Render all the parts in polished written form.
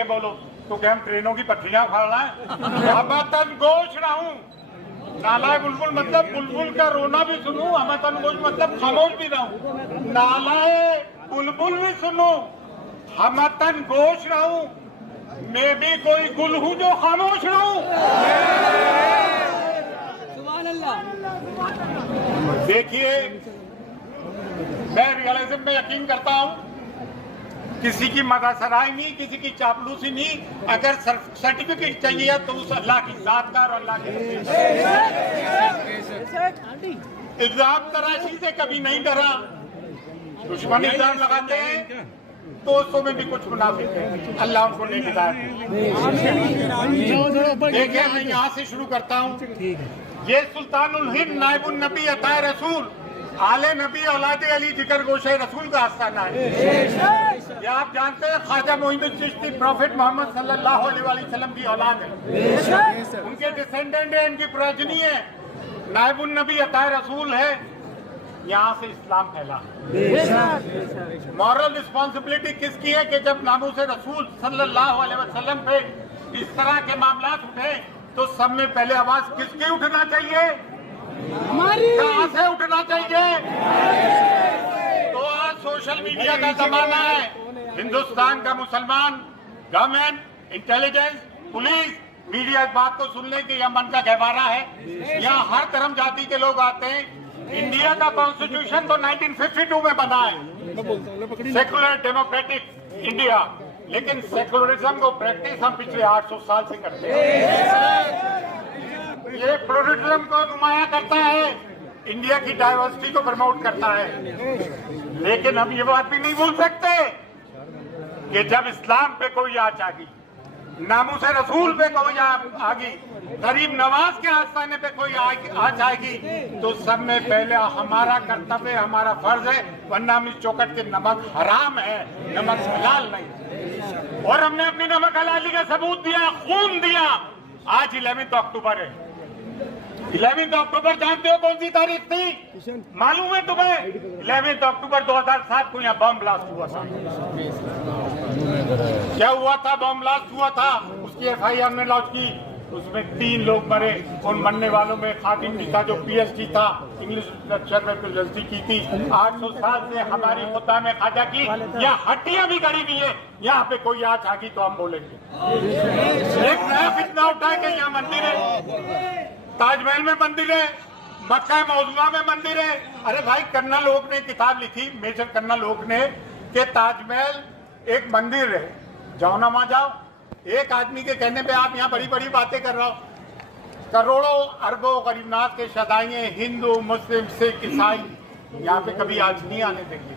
के बोलो तो क्या हम ट्रेनों की पटरियां उखाड़ना है? अब तन गोश रहा हूँ। नालाए बुलबुल मतलब बुलबुल का रोना भी सुनूं, हम तन गोश मतलब खामोश भी रहूं। नालाए बुलबुल भी सुनूं, हम तन गोश रहूं, मैं भी कोई गुल हूँ जो खामोश रहूं। देखिए, मैं रियलिज्म में यकीन करता हूँ। किसी की मदासराई नहीं, किसी की चापलूसी नहीं। अगर सर्टिफिकेट चाहिए तो उस अल्लाह की जात का और अल्लाह के इल्जाम तराशी से कभी नहीं डरा। दुश्मन इल्जाम लगाते हैं दोस्तों में भी कुछ मुनाफिक है, अल्लाह उनको नहीं हिदायत। देखिए, मैं यहाँ से शुरू करता हूँ। ये सुल्तानुल हिंद नायबुन नबी अताए रसूल आले नबी औलाद अली जिक्र गोशे रसूल का आस्थाना है। ये आप जानते हैं, ख्वाजा मोइनुद्दीन चिश्ती प्रॉफिट मोहम्मद सल्लल्लाहु अलैहि वसल्लम की औलाद है, उनके डिसेंडेंट है, इनकी प्रोजनी है, नायबुन नबी अताए रसूल है। यहाँ से इस्लाम फैला। मॉरल रिस्पॉन्सिबिलिटी किसकी है कि जब नामूस रसूल सल्लल्लाहु अलैहि वसल्लम पे इस तरह के मामला उठे तो सब में पहले आवाज किसकी उठना चाहिए? कहाँ से उठना चाहिए? तो आज सोशल मीडिया का जमाना है। हिंदुस्तान का मुसलमान, गवर्नमेंट, इंटेलिजेंस, पुलिस, मीडिया इस बात को सुन ले कि यह मन का गहवारा है। यहाँ हर धर्म जाति के लोग आते हैं। इंडिया का कॉन्स्टिट्यूशन तो 1952 में बना है, सेकुलर डेमोक्रेटिक इंडिया, लेकिन सेकुलरिज्म को प्रैक्टिस हम पिछले 800 साल से करते हैं। ये प्लूरलिज्म को नुमाया करता है, इंडिया की डाइवर्सिटी को प्रमोट करता है। लेकिन हम ये बात भी नहीं भूल सकते कि जब इस्लाम पे कोई आँच आ गई, नामूस रसूल पे कोई आ गई, गरीब नवाज के आस्थाने पे कोई आँच आएगी, तो सब में पहले हमारा कर्तव्य, हमारा फर्ज है, वरना हम इस चौखट के नमक हराम है, नमक हलाल नहीं। और हमने अपनी नमक हलाली का सबूत दिया, खून दिया। आज 11 अक्टूबर है। 11 अक्टूबर जानते हो कौन सी तारीख थी? मालूम है तुम्हें? 11 अक्टूबर 2007 को यहाँ बम ब्लास्ट हुआ था। क्या हुआ था? बम ब्लास्ट हुआ था। उसकी FIR ने लॉन्च की, उसमें 3 लोग मरे। उन मरने वालों में खादिम भी था जो PhD था, इंग्लिश लेक्चर में PhD की थी। 800 साल से हमारी खुदा में खाजा की या हड्डियां भी गड़ी हुई है। यहाँ पे कोई आँच आ गई तो हम बोलेंगे। एक नया फितना उठा है कि यहाँ मंदिर है, ताजमहल में मंदिर है, मक्का मौजूदा में मंदिर है। अरे भाई, कन्ना लोग ने किताब लिखी, मेजर कन्ना लोग ने, कि ताजमहल एक मंदिर है, जाओ ना वहां जाओ। एक आदमी के कहने पे आप यहाँ बड़ी बड़ी बातें कर रहे हो। करोड़ों अरबों गरीबनाथ के शदाइए, हिंदू, मुस्लिम, सिख, ईसाई यहाँ पे कभी आज नहीं आने देंगे।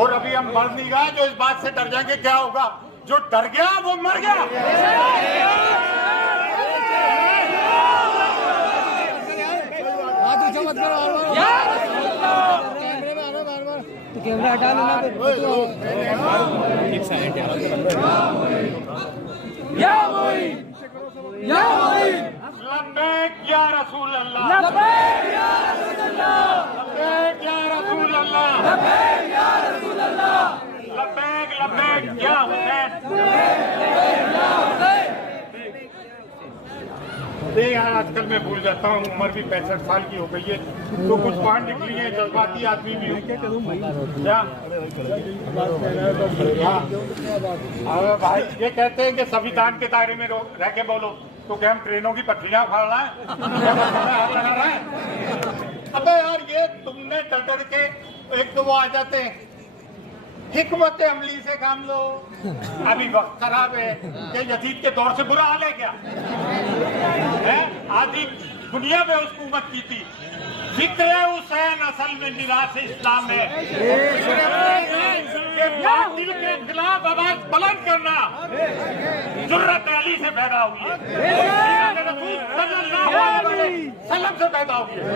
और अभी हम मर नहीं गए जो इस बात से डर जाएंगे क्या होगा। जो डर गया वो मर गया। कैमरा हटा लेना। लब्बैक या रसूल अल्लाह, लब्बैक या रसूल अल्लाह, लब्बैक या रसूल अल्लाह, लब्बैक या रसूल अल्लाह, लब्बैक लब्बैक या हुसैन। आजकल मैं भूल जाता हूँ, उम्र भी 65 साल की हो गई है, तो कुछ पॉइंट लिख लिए, जज्बाती आदमी भी हूँ क्या? हाँ भाई, ये कहते हैं कि संविधान के दायरे में रह के बोलो तो क्या हम ट्रेनों की पटरियां उखाड़ना है? अबे यार, ये तुमने डर के एक तो वो आ जाते हैं, हिकमत अमली से काम लो। अभी वक्त खराब है, क्या यजीद के दौर से बुरा हाल है क्या? आधी दुनिया में हुकूमत की थी। जिक्र हुसैन असल में निराश इस्लाम है। बातिल के खिलाफ आवाज बुलंद करना जुर्रत अली से पैदा हुई है, सल्लल्लाहु अलैहि वसल्लम से पैदा हुई है।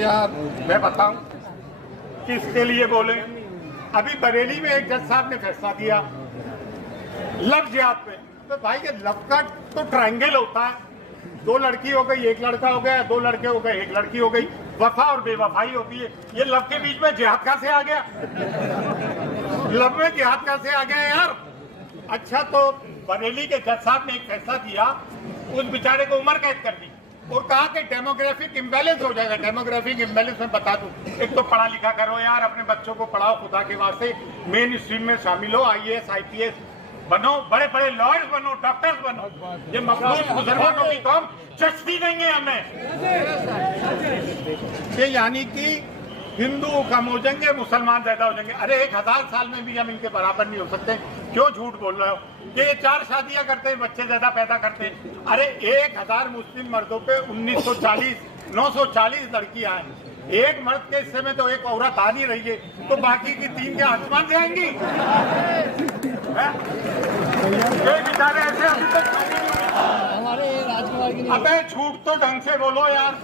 यार मैं बताऊं किसके लिए बोले? अभी बरेली में एक जज साहब ने फैसला दिया लव जिहाद पे। तो भाई, ये लव का तो ट्रायंगल होता है, 2 लड़की हो गई, 1 लड़का हो गया, 2 लड़के हो गए, 1 लड़की हो गई। वफा और बेवफाई होती है। ये लव के बीच में जिहाद कहाँ से आ गया? लव में जिहाद कहाँ से आ गया यार? अच्छा, तो बरेली के जज साहब ने एक फैसला किया, उस बेचारे को उम्र कैद कर दी और कहा कि डेमोग्राफिक इम्बैलेंस हो जाएगा। डेमोग्राफिक इम्बैलेंस में बता दूं, एक तो पढ़ा लिखा करो यार, अपने बच्चों को पढ़ाओ, खुदा के वास्ते मेन स्ट्रीम में शामिल हो, IAS IPS बनो, बड़े बड़े लॉयर्स बनो, डॉक्टर्स बनो। ये मखलूक मुसलमानों की कौम चस्ती देंगे हमें, ये यानी कि हिंदू कम हो जाएंगे, मुसलमान ज्यादा हो जाएंगे। अरे 1000 साल में भी हम इनके बराबर नहीं हो सकते, क्यों झूठ बोल रहे हो? ये 4 शादियां करते हैं, बच्चे ज्यादा पैदा करते हैं। अरे 1000 मुस्लिम मर्दों पे 940 लड़कियां हैं। एक मर्द के हिस्से में तो एक औरत आ नहीं रही है, तो बाकी की 3 के आसमान से आएंगी? ये बेचारे ऐसे अभी तक हमारे राजकुमार की नहीं। अबे झूठ तो ढंग से बोलो यार,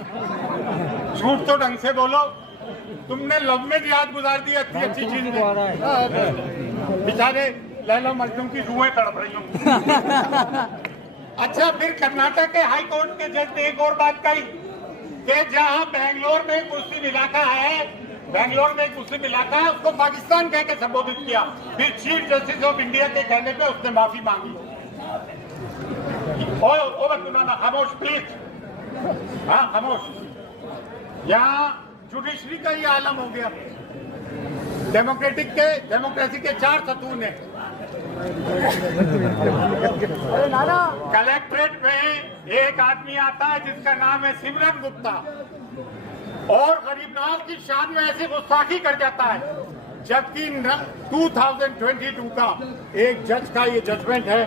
झूठ तो ढंग से बोलो। तुमने लव में याद गुजार दी अच्छी अच्छी चीज में, बेचारे लैला मजनू की रूहें तड़प रही होंगी। अच्छा, फिर कर्नाटक के हाई कोर्ट के जज ने एक और बात कही कि जहां बेंगलोर में एक मुस्लिम इलाका है, उसको पाकिस्तान कह के संबोधित किया। फिर चीफ जस्टिस ऑफ इंडिया के कहने पे उसने माफी मांगी। ओ बदुनाना खामोश प्लीज, हाँ खामोश। यहाँ जुडिशरी का ये आलम हो गया। डेमोक्रेसी के 4 सतून हैं। कलेक्ट्रेट में एक आदमी आता है जिसका नाम है सिमरन गुप्ता, और गरीबनवाज की शान में ऐसी गुस्ताखी कर जाता है, जबकि 2022 का एक जज का ये जजमेंट है,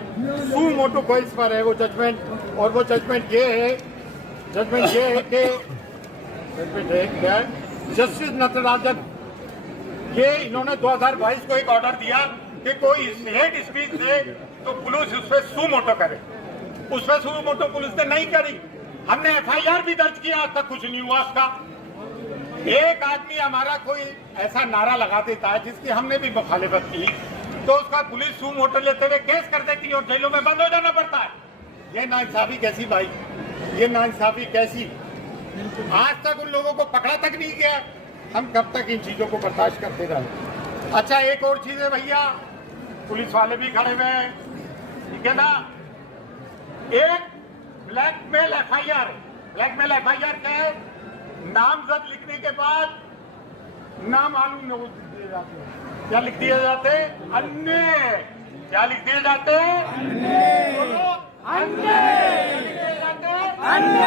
सू मोटो केस पर है वो जजमेंट। और वो जजमेंट ये है कि जस्टिस नटराजन, ये इन्होंने 2022 को एक ऑर्डर दिया कि कोई हेट स्पीच दे तो पुलिस उस पर सू मोटो करे। उस पर सू मोटो पुलिस ने नहीं करी। हमने FIR भी दर्ज किया, आज तक कुछ नहीं हुआ उसका। एक आदमी हमारा कोई ऐसा नारा लगा देता है जिसकी हमने भी मुखालिफत की, तो उसका पुलिस सू मोटो लेते हुए केस कर देती है और जेलों में बंद हो जाना पड़ता है। ये नाइंसाफी कैसी भाई, ये नाइंसाफी कैसी? आज तक उन लोगों को पकड़ा तक नहीं गया। हम कब तक इन चीजों को बर्दाश्त करते रहे? अच्छा, एक और चीज है भैया, पुलिस वाले भी खड़े हुए हैं, ठीक है ना? एक ब्लैकमेल FIR क्या है? नामजद लिखने के बाद नामालूम नोट दिए जाते हैं। क्या लिख दिए जाते? अन्य। क्या लिख दिए जाते? अन्य।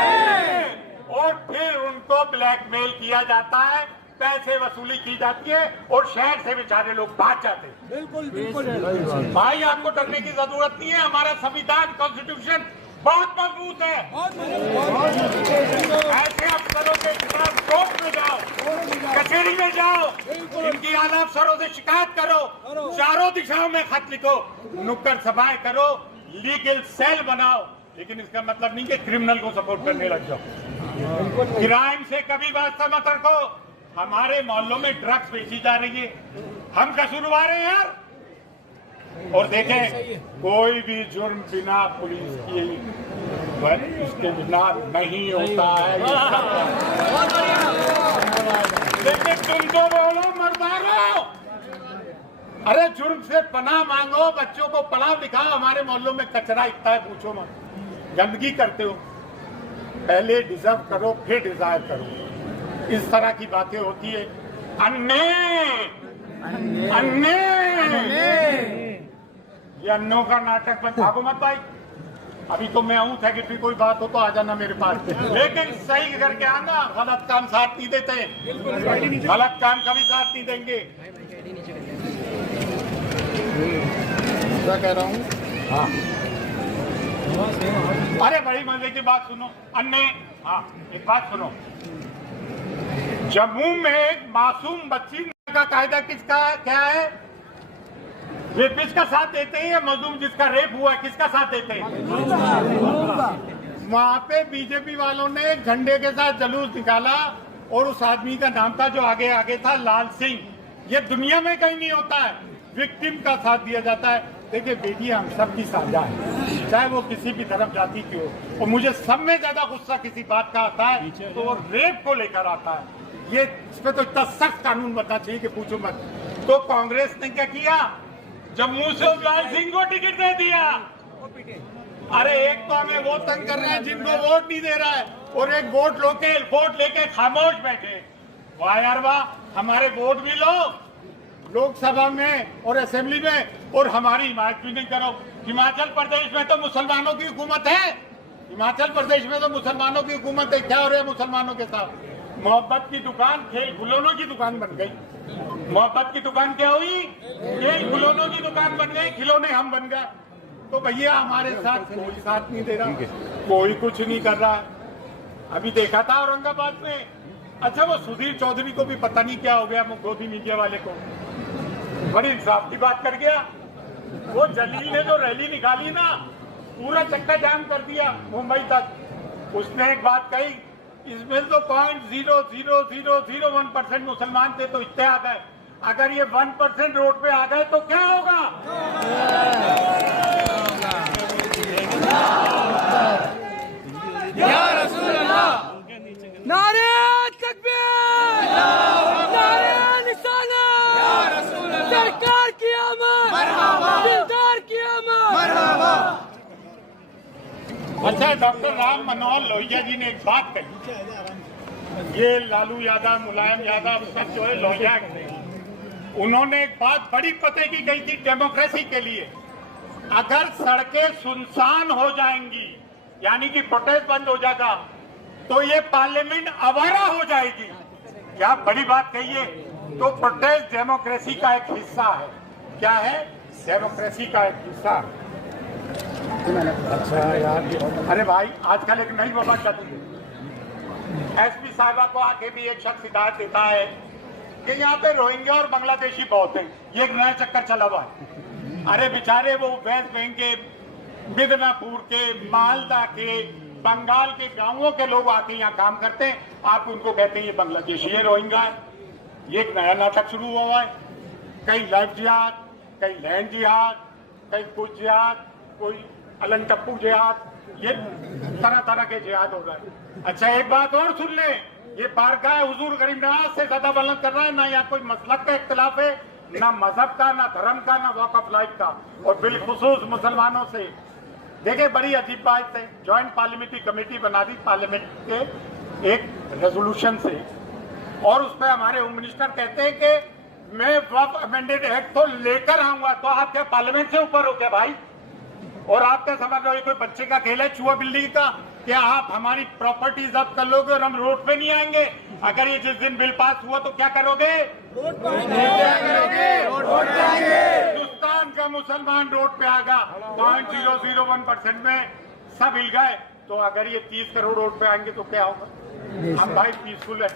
और फिर उनको ब्लैकमेल किया जाता है, पैसे वसूली की जाती है और शहर से बेचारे लोग भाग जाते हैं। बिल्कुल भाई, आपको डरने की जरूरत नहीं है। हमारा संविधान, कॉन्स्टिट्यूशन बहुत मजबूत है। ऐसे अफसरों के खिलाफ कोर्ट में जाओ, कचहरी में जाओ, इनकी आला अफसरों से शिकायत करो, चारों दिशाओं में खत लिखो, नुक्कड़ सभाएं करो, लीगल सेल बनाओ। लेकिन इसका मतलब नहीं कि क्रिमिनल को सपोर्ट करने लग जाओ। क्राइम से कभी वास्ता मत रखो। हमारे मोहल्लों में ड्रग्स बेची जा रही है, हम कसूरवार हैं यार। और देखें, कोई भी जुर्म बिना पुलिस की उसके बिना नहीं होता है। लेकिन तुम तो बोलो मर्दारो, अरे जुर्म से पनाह मांगो, बच्चों को पढ़ाओ लिखाओ। हमारे मोहल्लों में कचरा इतना है, पूछो मत। गंदगी करते हो, पहले डिजर्व करो फिर डिजायर करो, इस तरह की बातें होती है। अन्य ये अन्नों का नाटक में भागो मत भाई। अभी तो मैं हूँ, सेक्रेटरी कोई बात हो तो आ जाना मेरे पास, लेकिन सही करके आना। गलत काम साथ नहीं देते, गलत काम कभी साथ नहीं देंगे। क्या कह रहा हूँ? हाँ, अरे बड़ी मजे की बात सुनो। हाँ, एक बात सुनो। जम्मू में एक मासूम बच्ची का कायदा किसका क्या है? रेपिस्ट का साथ देते हैं या मजलूम जिसका रेप हुआ है किसका साथ देते हैं? वहां पे बीजेपी वालों ने झंडे के साथ जुलूस निकाला और उस आदमी का नाम था जो आगे आगे था, लाल सिंह। ये दुनिया में कहीं नहीं होता है, विक्टिम का साथ दिया जाता है। देखिए बेटी, हम सब की साझा है, चाहे वो किसी भी धर्म जाति की हो। और मुझे सब में ज्यादा गुस्सा किसी बात का आता है तो वो रेप को लेकर आता है। ये इस पे तो इतना सख्त कानून बनना चाहिए कि पूछो मत। तो कांग्रेस ने क्या किया? जम्मू से लाल सिंह को टिकट दे दिया। अरे एक तो हमें वो तंग कर रहे हैं जिनको वोट नहीं दे रहा है, और एक वोट लेके खामोश बैठे। वाह यार वाह, हमारे वोट भी लो लोकसभा में और असेंबली में, और हमारी हिमायत भी नहीं करो। हिमाचल प्रदेश में तो मुसलमानों की हुकूमत है, हिमाचल प्रदेश में तो मुसलमानों की हुकूमत है। क्या हो रहा है मुसलमानों के साथ? मोहब्बत की दुकान खेल खिलौनों की दुकान बन गई। मोहब्बत की दुकान क्या हुई? खेल खिलौनों की दुकान बन गई, खिलौने हम बन गए। तो भैया हमारे साथ कोई साथ नहीं दे रहा, कोई कुछ नहीं कर रहा। अभी देखा था औरंगाबाद में, अच्छा वो सुधीर चौधरी को भी पता नहीं क्या हो गया, मोदी मीडिया वाले को बड़ी इंसाफ की बात कर गया। वो जलील ने जो रैली निकाली ना, पूरा चक्का जाम कर दिया मुंबई तक। उसने एक बात कही, इसमें तो 0.00001% मुसलमान थे तो इतने आ गए, अगर ये 1% रोड पे आ गए तो क्या होगा? या रसूल अल्लाह, नारे तकबीर, नारे निशाना, या रसूल अल्लाह, सरकार की आमद, मरहबा, दिलदार की आमद, मरहबा। अच्छा, डॉक्टर राम मनोहर लोहिया जी ने एक बात कही, ये लालू यादव, मुलायम यादव सब जो है लोहिया, उन्होंने एक बात बड़ी पते की कही थी डेमोक्रेसी के लिए, अगर सड़कें सुनसान हो जाएंगी यानी कि प्रोटेस्ट बंद हो जाएगा तो ये पार्लियामेंट आवारा हो जाएगी। क्या बड़ी बात कही है? तो प्रोटेस्ट डेमोक्रेसी का एक हिस्सा है। क्या है? डेमोक्रेसी का एक हिस्सा। अच्छा यार, अरे भाई आजकल एक नई वबा चल रही है। एसपी साहिबा को आके भी एक शख्स हिदायत देता है कि यहाँ पे रोहिंग्या और बांग्लादेशी बहुत हैं, ये एक नया चक्कर चला हुआ है। अरे बेचारे वो वेस्ट बैंक के, मिदनापुर के, मालदा के, बंगाल के गांवों के लोग आके यहाँ काम करते हैं, आप उनको कहते हैं ये बांग्लादेशी है, रोहिंग्या है। ये एक नया नाटक शुरू हुआ है। कहीं लाइफ जिहाद, कहीं लैंड जिहाद, कहीं कुछ जिहाद, कोई अलंग टप्पू जिहाद, ये तरह तरह के जिहाद हो गए। अच्छा एक बात और सुन ले, ये बारगाह हुजूर करीम नवाज से ज्यादा बुलंद कर रहा है, ना यहाँ कोई मसलक का इख्तिलाफ है, ना मजहब का, ना धर्म का, ना वॉक ऑफ लाइफ का, और बिलखुसूस मुसलमानों से। देखिए बड़ी अजीब बात है, ज्वाइंट पार्लियामेंट्री कमेटी बना दी पार्लियामेंट के एक रेजोल्यूशन से, और उस पर हमारे होम मिनिस्टर कहते हैं कि मैं वक्फ अमेंडेड एक्ट तो लेकर आऊंगा। तो आप क्या पार्लियामेंट से ऊपर हो क्या भाई? और आप क्या समझ रहे हो ये कोई बच्चे का खेल है, चूहा बिल्ली का? क्या आप हमारी प्रॉपर्टी जब्त कर लोगे और हम रोड पे नहीं आएंगे? अगर ये जिस दिन बिल पास हुआ तो क्या करोगे? रोड पे आएंगे। हिंदुस्तान का मुसलमान रोड पे आएगा। 0.001% में सब हिल गए, तो अगर ये 30 करोड़ रोड पे आएंगे तो क्या होगा? हम भाई पीसफुल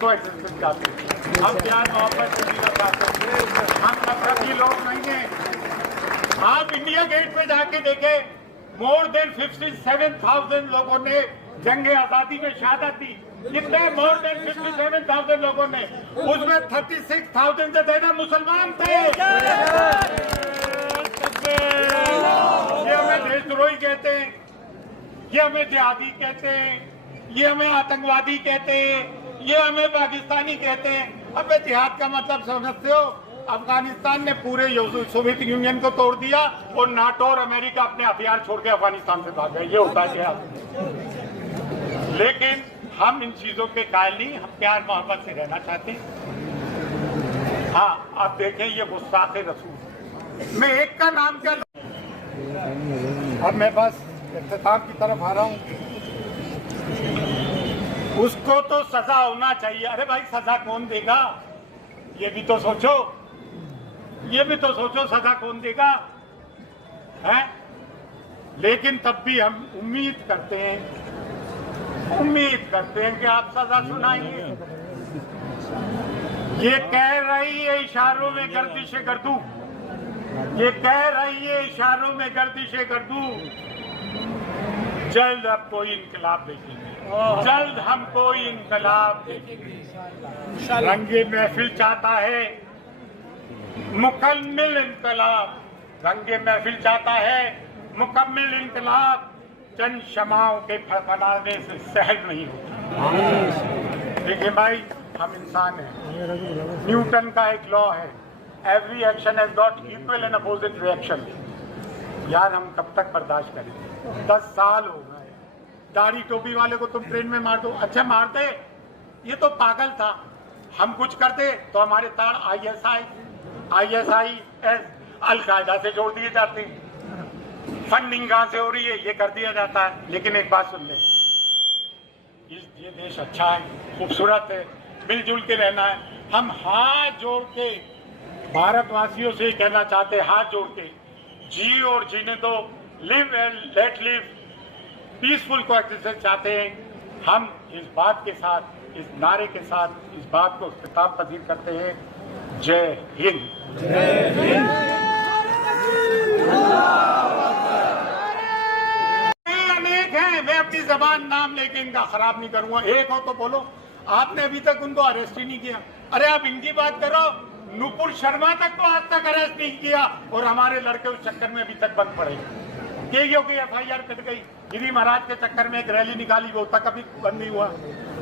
कोएग्जिस्टेंस चाहते हैं, हम प्यार मोहब्बत से जीना चाहते हैं, हम नफरती लोग नहीं हैं। आप इंडिया गेट पे जाके देखे, मोर देन 57,000 लोगों ने जंगे आजादी में शहादत दी। कितने? मोर देन 57,000 लोगों ने, उसमें 36,000 से ज्यादा मुसलमान थे। ये हमें देशद्रोही कहते हैं, ये हमें जिहादी कहते हैं, ये हमें आतंकवादी कहते हैं, ये हमें पाकिस्तानी कहते हैं। अबे जिहाद का मतलब समझते हो? अफगानिस्तान ने पूरे सोवियत यूनियन को तोड़ दिया और नाटो और अमेरिका अपने हथियार छोड़ के अफगानिस्तान से भाग गए, ये होता है जिहाद। लेकिन हम इन चीजों के कायल नहीं, हम प्यार मोहब्बत से रहना चाहते हैं। हाँ आप देखें, ये गुस्ताखे रसूल, मैं एक का नाम क्या, अब मैं बस इख्तिताम की तरफ आ रहा हूँ। उसको तो सजा होना चाहिए। अरे भाई सजा कौन देगा? ये भी तो सोचो, ये भी तो सोचो, सजा कौन देगा है? लेकिन तब भी हम उम्मीद करते हैं कि आप सजा सुनाएंगे। ये कह रही है इशारों में गर्दिशे गर्दू, ये कह रही है इशारों में गर्दिशे गर्दू, जल्द अब कोई इनकलाब देखेंगे, जल्द हम कोई इनकलाब देखेंगे। रंगे महफिल चाहता है मुकम्मिल इनकलाब, रंगे महफिल चाहता है मुकम्मिल इनकलाब, चंद शमाओं के फड़फड़ाने से सहल नहीं होता। देखिए भाई हम इंसान हैं, न्यूटन का एक लॉ है, every action has got equal and opposite reaction. यार हम कब तक बर्दाश्त करेंगे? 10 साल हो गए। दाढ़ी टोपी वाले को तुम ट्रेन में मार दो, अच्छा मारते, ये तो पागल था। हम कुछ करते तो हमारे तार ISIS अल-कायदा से जोड़ दिए जाते। फंडिंग कहां से हो रही है ये कर दिया जाता है। लेकिन एक बात सुन ले, ये देश अच्छा है, खूबसूरत है, मिलजुल के रहना है। हम हाथ जोड़ के भारतवासियों से कहना चाहते हैं, हाथ जोड़ के जी और जीने दो, live and let live, peaceful coexistence चाहते हैं। हम इस बात के साथ, इस नारे के साथ इस बात को खिताब पजीर करते हैं। जय हिंद। अनेक हैं, मैं अपनी जबान नाम लेके इनका खराब नहीं करूंगा। एक हो तो बोलो, आपने अभी तक उनको अरेस्ट ही नहीं किया। अरे आप इनकी बात करो, नुपुर शर्मा तक को आज तक अरेस्ट नहीं किया और हमारे लड़के उस चक्कर में अभी तक बंद पड़े। केईओ की FIR कट गई, गिरी महाराज के चक्कर में एक रैली निकाली, वो तक अभी बंद नहीं हुआ,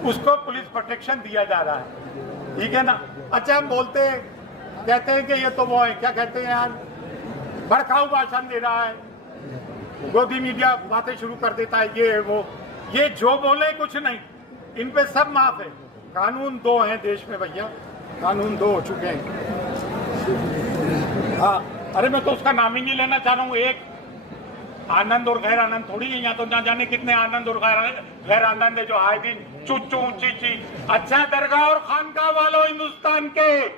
उसको पुलिस प्रोटेक्शन दिया जा रहा है, ठीक है ना। अच्छा हम बोलते हैं, कहते हैं कि ये तो वो है, क्या कहते हैं यार, भड़काऊ भाषण दे रहा है, गोदी मीडिया बातें शुरू कर देता है, ये है वो, ये जो बोले कुछ नहीं, इन पे सब माफ है। कानून 2 हैं देश में भैया, कानून 2 हो चुके हैं। हाँ, अरे मैं तो उसका नाम ही नहीं लेना चाह रहा हूँ। एक आनंद और गैर आनंद थोड़ी है, यहाँ तो ना जाने कितने आनंद और गैर आनंद है जो आए दिन चुच्चू ची। अच्छा दरगाह और खानकाह वालों हिंदुस्तान के,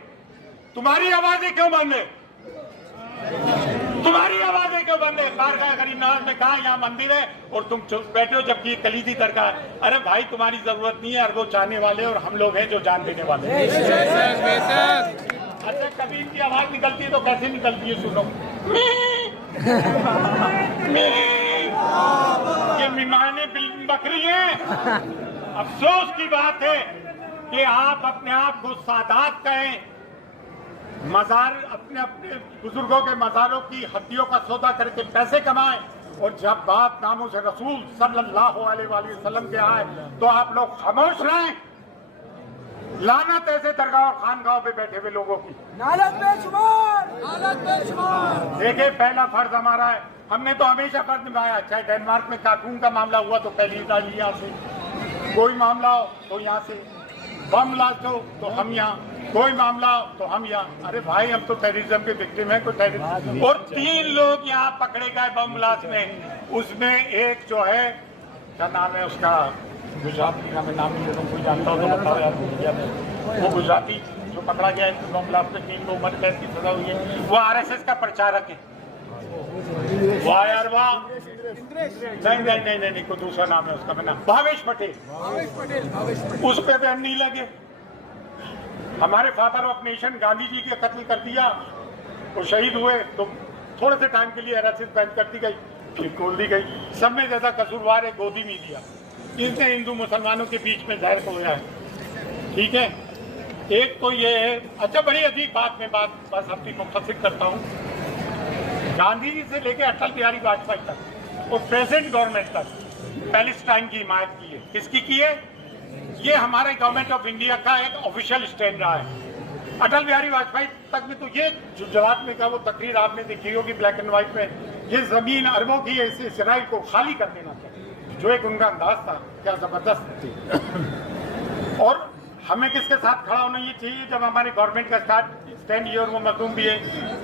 तुम्हारी आवाजें क्यों बंद है? तुम्हारी आवाजें क्यों बंद है? बारगाह गरीब नवाज ने कहा यहाँ मंदिर है और तुम चुप बैठे हो, जबकि कलीदी दरगाह है। अरे भाई तुम्हारी जरूरत नहीं है, अरबों चाहने वाले और हम लोग हैं जो जान देने वाले। अच्छा कभी इनकी आवाज निकलती है तो कैसे निकलती है? सुनो, ये मिमाने बकरी है। अफसोस की बात है कि आप अपने आप को सादात कहें, मजार अपने अपने बुजुर्गों के मजारों की हड्डियों का सौदा करके पैसे कमाएं, और जब बात नामों से रसूल सल्लल्लाहु अलैहि वसल्लम के आए तो आप लोग खामोश रहें। लानत ऐसे दरगाह और खानगाहों पे बैठे हुए लोगों की। देखिए पहला फर्ज हमारा है, हमने तो हमेशा फर्ज निभाया। चाहे डेनमार्क में काकून का मामला हुआ तो पहली डाली यहाँ से, कोई मामला हो तो यहाँ से, बम ब्लास्ट हो तो हम यहाँ, कोई मामला हो तो हम यहाँ। अरे भाई हम तो टेररिज्म के विक्टिम है, कोई टेररिज्म। और 3 लोग यहाँ पकड़े गए बम ब्लास्ट में, उसमें एक जो है क्या नाम है उसका, गुजराती का मैं नाम नहीं लेता हूँ, कोई जानता हो तो बताओ यार। वो गुजराती जो पकड़ा गया है बम ब्लास्ट में, 3 को उम्र कैद की सजा हुई है, वो RSS का प्रचारक है। वाह यार वाह, नहीं कोई दूसरा नाम है उसका, मैं नाम भावेश पटेल। उस पे बैन नहीं लगे। हमारे father of nation Gandhi ji के कत्ल कर दिया, वो शहीद हुए तो थोड़े से टाइम के लिए RSS बैन कर दी गई, फिर खोल दी गई। सब में ज्यादा कसूरवार है गोदी मीडिया, इसने हिंदू मुसलमानों के बीच में जहर खोया है, ठीक है। एक तो ये है। अच्छा बड़ी अजीब बात में बात बस अपनी मुख्तसर करता हूँ, गांधी जी से लेकर अटल बिहारी वाजपेयी तक और प्रेजेंट गवर्नमेंट तक पैलेस्टाइन की हिमायत की है। किसकी की है? ये हमारे गवर्नमेंट ऑफ इंडिया का एक ऑफिशियल स्टैंड रहा है। अटल बिहारी वाजपेयी तक में तो ये गुजरात में का वो तकरीर आपने देखी होगी ब्लैक एंड व्हाइट में, ये जमीन अरबों की है, इस इसराइल को खाली कर देना चाहिए, जो एक उनका अंदाज था, क्या जबरदस्त थी। और हमें किसके साथ खड़ा होना ये चाहिए जब हमारी गवर्नमेंट का स्टैंड ये और वो मजलूम भी है,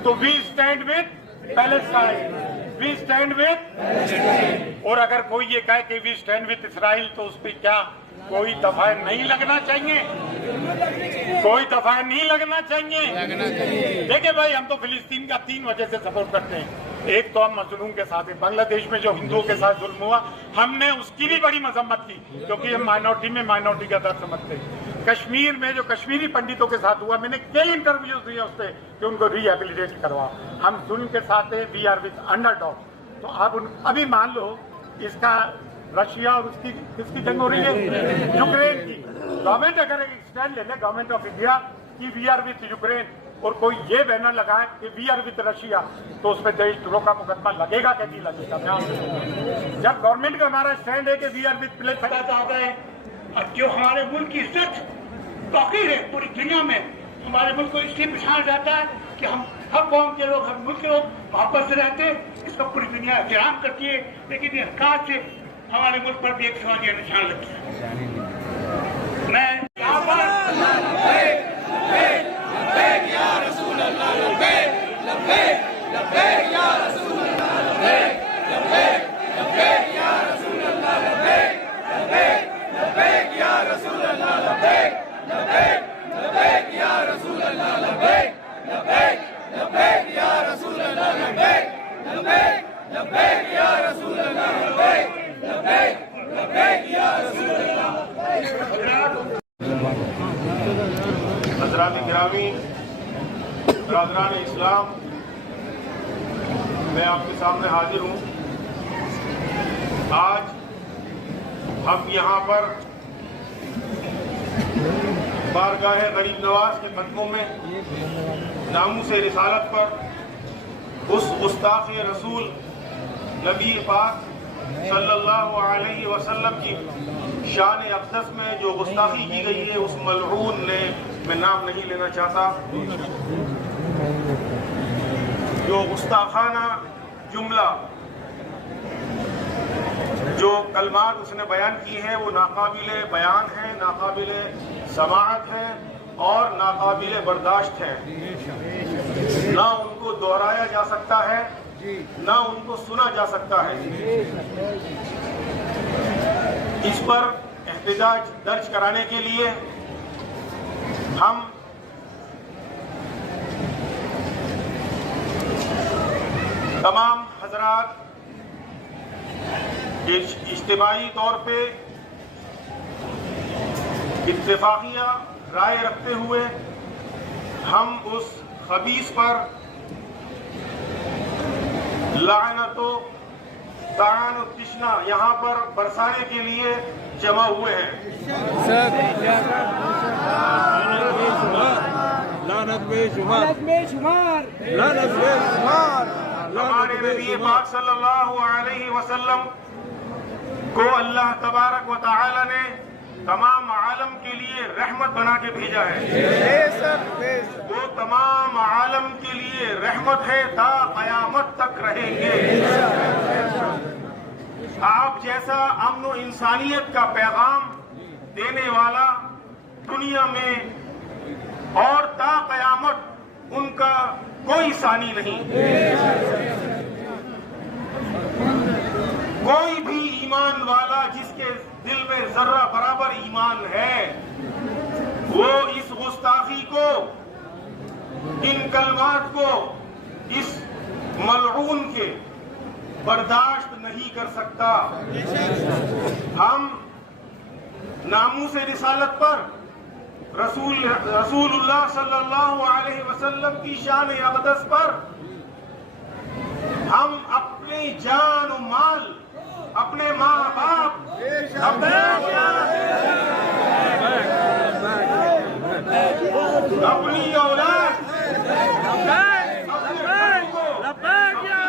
तो we stand with Palestine, we stand with. और अगर कोई ये कहे कि वी स्टैंड विद इसराइल तो उस पर क्या कोई दफा नहीं लगना चाहिए? कोई दफा नहीं लगना चाहिए। देखिए भाई हम तो फिलिस्तीन का 3 वजह से सपोर्ट करते हैं। एक तो हम मजलूम के साथ है, बांग्लादेश में जो हिंदुओं के साथ जुल्म हुआ हमने उसकी भी बड़ी मजम्मत की, क्योंकि हम माइनॉरिटी में माइनॉरिटी का दर्द समझते हैं। कश्मीर में जो कश्मीरी पंडितों के साथ हुआ, मैंने कई इंटरव्यूज दिए उस पर कि उनको रिहेबिलिटेट करवाओ। हम जुल्म के साथ है, वी आर विद अंडरडॉग। तो आप अभी मान लो इसका रशिया और उसकी किसकी जंग हो रही है? यूक्रेन की। गवर्नमेंट अगर एक स्टैंड ले ले गवर्नमेंट ऑफ इंडिया की वी आर विद यूक्रेन, और कोई ये बैनर लगाए कि वी आर विद रशिया, तो उसमें देशद्रोह का मुकदमा लगेगा कि नहीं लगेगा? जब गवर्नमेंट का हमारा स्टैंड है कि वी आर विद प्लेस खड़ा चाहता है, अब जो हमारे मुल्क की इज्जत बाकी है पूरी दुनिया में, हमारे मुल्क को इसलिए पछाड़ जाता है कि हम हर कौम के लोग, हर मुल्क के लोग मोहब्बत से रहते हैं, इसका पूरी दुनिया एहतराम करती है। लेकिन ये हरकत से हमारे मुल्क पर भी एक सवालिया निशान लग गया। मैं यहाँ पर हज़रात गिरामी, बरादरान इस्लाम, मैं आपके सामने हाजिर हूँ। आज हम यहाँ पर बारगाह गरीब नवाज के कदमों में नामूस रिसालत पर उस गुस्ताख रसूल नबी पाक सल्लल्लाहु अलैहि वसल्लम की शान अक़दस में जो गुस्ताखी की गई है, उस मलऊन ने, मैं नाम नहीं लेना चाहता, जो गुस्ताखाना जुमला, जो कलमात उसने बयान की है, वो नाकाबिले बयान है, नाकाबिले समाअत है और नाकाबिले बर्दाश्त है। ना उनको दोहराया जा सकता है, ना उनको सुना जा सकता है। इस पर एहतजाज दर्ज कराने के लिए हम तमाम हजरात इज्तिमाई तौर पे इत्तेफाकिया राय रखते हुए हम उस खबीस पर लानतो तान तिश्ना यहाँ पर बरसाने के लिए जमा हुए हैं। हमारे नबी पाक सल्लल्लाहु अलैहि वसल्लम को अल्लाह तबारक व तआला ने तमाम आलम के लिए रहमत बना के भेजा है। वो तमाम आलम के लिए रहमत है, ता कयामत तक रहेंगे। आप जैसा अमन व इंसानियत का पैगाम देने वाला दुनिया में और ता कयामत उनका कोई सानी नहीं। कोई भी ईमान वाला जिसके दिल में जर्रा बराबर ईमान है, वो इस गुस्ताखी को, इन कलमात को, इस मलऊन के बर्दाश्त नहीं कर सकता। हम नामूस रिसालत पर रसूलुल्लाह सल्लल्लाहु अलैहि वसल्लम की शान अक़दस पर हम अपनी जान और माल, अपने माँ बाप, अपनी औलाद,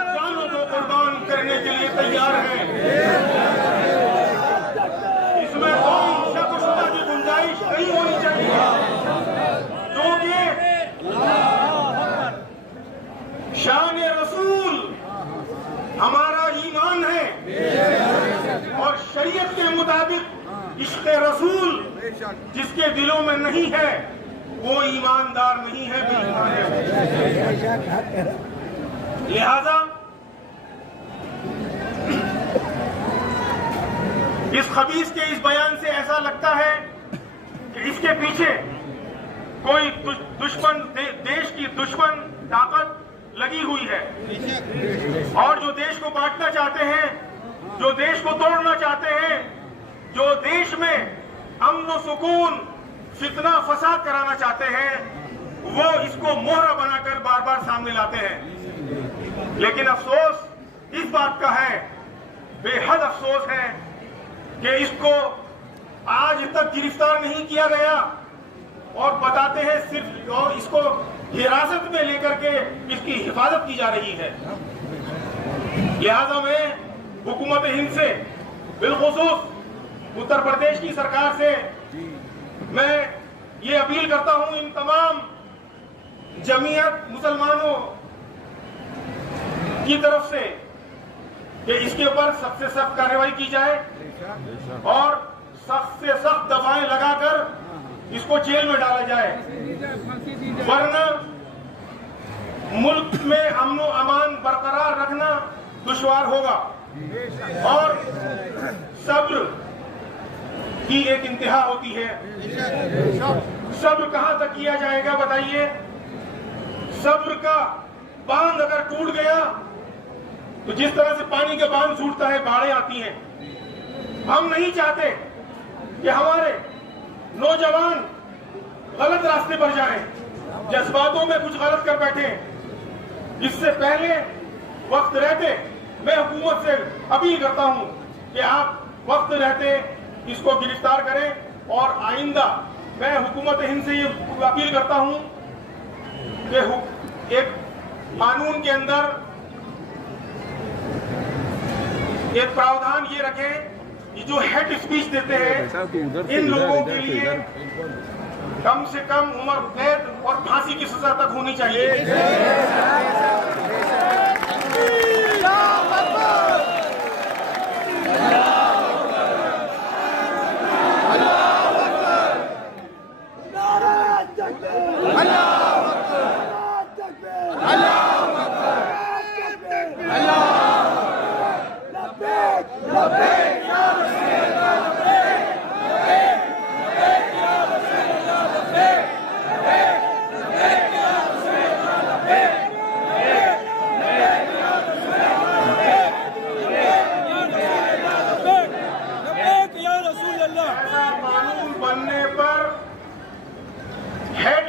जानों को कुर्बान करने के लिए तैयार हैं। इसमें कोई शक शुबा की गुंजाइश नहीं होनी चाहिए, क्योंकि शान रसूल हमारा ईमान है और शरीयत के मुताबिक इश्क़ रसूल जिसके दिलों में नहीं है वो ईमानदार नहीं है, बेईमान है। लिहाजा इस खबीस के इस बयान से ऐसा लगता है कि इसके पीछे कोई दुश्मन, देश की दुश्मन ताकत लगी हुई है और जो देश को बांटना चाहते हैं, जो देश को तोड़ना चाहते हैं, जो देश में अमन व सुकून, फितना फसाद कराना चाहते हैं, वो इसको मोहरा बनाकर बार बार सामने लाते हैं। लेकिन अफसोस इस बात का है, बेहद अफसोस है कि इसको आज तक गिरफ्तार नहीं किया गया और बताते हैं सिर्फ, और इसको हिरासत में लेकर के इसकी हिफाजत की जा रही है। लिहाजा मैं हुकूमत हिंद से, बिलखुसूस उत्तर प्रदेश की सरकार से मैं ये अपील करता हूं, इन तमाम जमीयत मुसलमानों की तरफ से कि इसके ऊपर सख्त से सख्त कार्रवाई की जाए और सख्त से सख्त दफाएं लगाकर इसको जेल में डाला जाए, वरना मुल्क में अमन व अमान बरकरार रखना दुश्वार होगा और सब्र की एक इंतहा होती है। सब्र कहां तक किया जाएगा बताइए? सब्र का बांध अगर टूट गया तो जिस तरह से पानी का बांध टूटता है, बाढ़ें आती हैं। हम नहीं चाहते कि हमारे नौजवान गलत रास्ते पर जाएं, जज्बातों में कुछ गलत कर बैठे। इससे पहले वक्त रहते मैं हुकूमत से अपील करता हूं कि आप वक्त रहते इसको गिरफ्तार करें और आइंदा मैं हुकूमत हिंद से ये अपील करता हूं कि एक कानून के अंदर एक प्रावधान ये रखें, ये जो हेड स्पीच देते हैं इन लोगों के लिए कम से कम उम्र कैद और फांसी की सजा तक होनी चाहिए।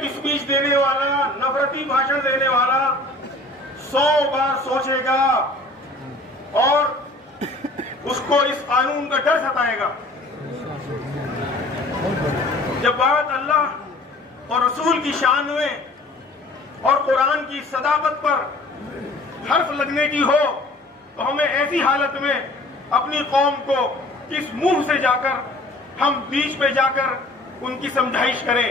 स्पीच देने वाला, नफरती भाषण देने वाला 100 बार सोचेगा और उसको इस कानून का डर सताएगा। जब बात अल्लाह और रसूल की शान में और कुरान की सदाकत पर हर्फ लगने की हो तो हमें ऐसी हालत में अपनी कौम को किस मुंह से जाकर हम बीच में जाकर उनकी समझाइश करें।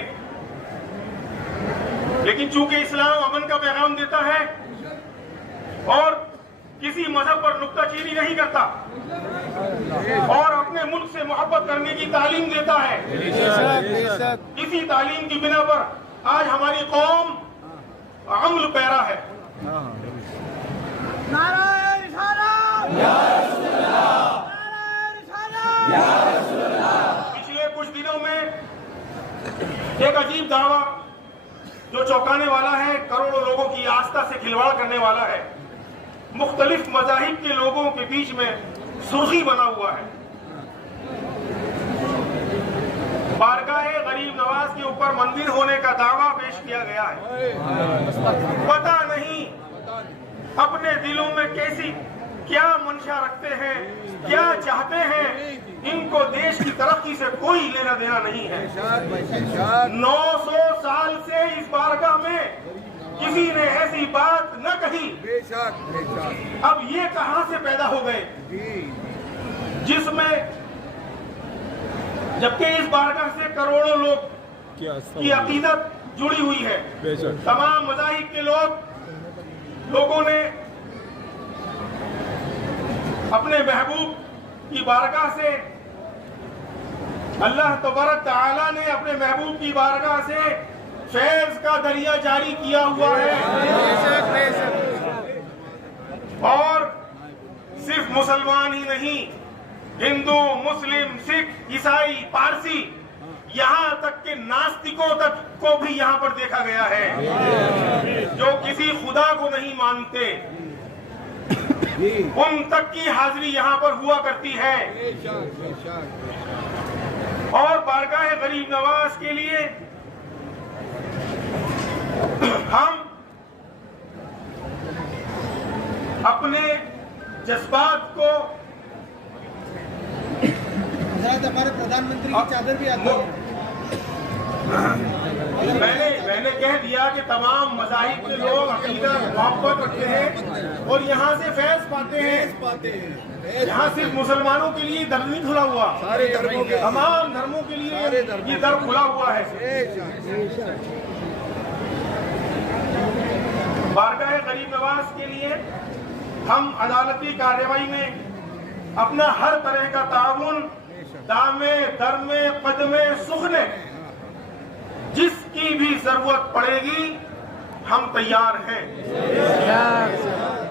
लेकिन चूंकि इस्लाम अमन का पैगाम देता है और किसी मजहब पर नुक्ताचीनी नहीं करता और अपने मुल्क से मोहब्बत करने की तालीम देता है, इसी तालीम की बिना पर आज हमारी कौम अमल पैरा है। पिछले कुछ दिनों में एक अजीब दावा जो चौंकाने वाला है, करोड़ों लोगों की आस्था से खिलवाड़ करने वाला है, मुख्तलिफ मज़ाहिब के लोगों के बीच में सुर्खी बना हुआ है। बारगाहे गरीब नवाज के ऊपर मंदिर होने का दावा पेश किया गया है। पता नहीं अपने दिलों में कैसी क्या मंशा रखते हैं, क्या चाहते हैं। इनको देश की तरक्की से कोई लेना देना नहीं है। 900 साल से इस बारगाह में किसी ने ऐसी बात न कही। अब ये कहां से पैदा हो गए जिसमें, जबकि इस बारगाह से करोड़ों लोग की अकीदत जुड़ी हुई है। तमाम मज़ाहिब के लोगों ने अपने महबूब की बारगाह से, अल्लाह तबारक तआला ने अपने महबूब की बारगाह से फैज का दरिया जारी किया हुआ है। और सिर्फ मुसलमान ही नहीं, हिंदू, मुस्लिम, सिख, ईसाई, पारसी, यहाँ तक के नास्तिकों तक को भी यहाँ पर देखा गया है जो किसी खुदा को नहीं मानते, उन तक की हाजिरी यहाँ पर हुआ करती है। और बारगाह गरीब नवाज के लिए हम अपने जज्बात को, हमारे प्रधानमंत्री की चादर भी आती है। मैंने कह दिया कि तमाम मज़ाहिब के लोग अकीदत मोहब्बत रखते हैं और यहाँ से फैज पाते हैं। यहाँ सिर्फ मुसलमानों के लिए दर नहीं खुला हुआ, सारे धर्मों के, तमाम धर्मों के लिए ये दर खुला हुआ है। बारगाह गरीब नवाज के लिए हम अदालती कार्रवाई में अपना हर तरह का ताउन दामे दरमे कदमे सुखने जिसकी भी जरूरत पड़ेगी हम तैयार हैं।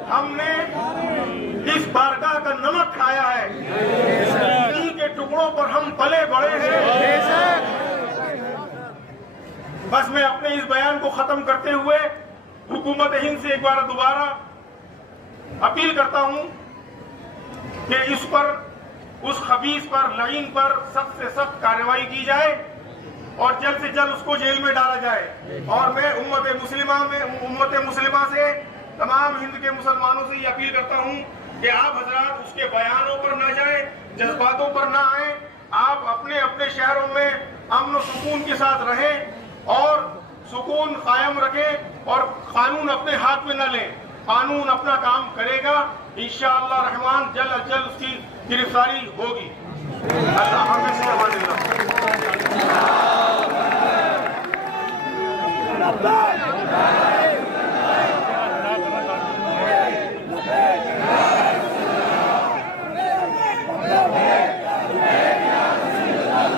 हमने इस बारगाह का नमक खाया है, दिल के टुकड़ों पर हम पले बड़े हैं। बस मैं अपने इस बयान को खत्म करते हुए हुकूमत हिंद से एक बार दोबारा अपील करता हूं कि इस पर, उस खबीस पर, लईन पर सख्त से सख्त कार्रवाई की जाए और जल्द से जल्द उसको जेल में डाला जाए। और मैं उम्मत मुस्लिमा से, तमाम हिंद के मुसलमानों से ये अपील करता हूं कि आप हजरात उसके बयानों पर ना जाए, जज्बातों पर ना आए। आप अपने अपने शहरों में अमन और सुकून के साथ रहें और सुकून कायम रखें और कानून अपने हाथ में न लें। कानून अपना काम करेगा, इंशाअल्लाह रहमान जल्द अज जल्द उसकी गिरफ्तारी होगी। अल्लाह हाफ़िज़।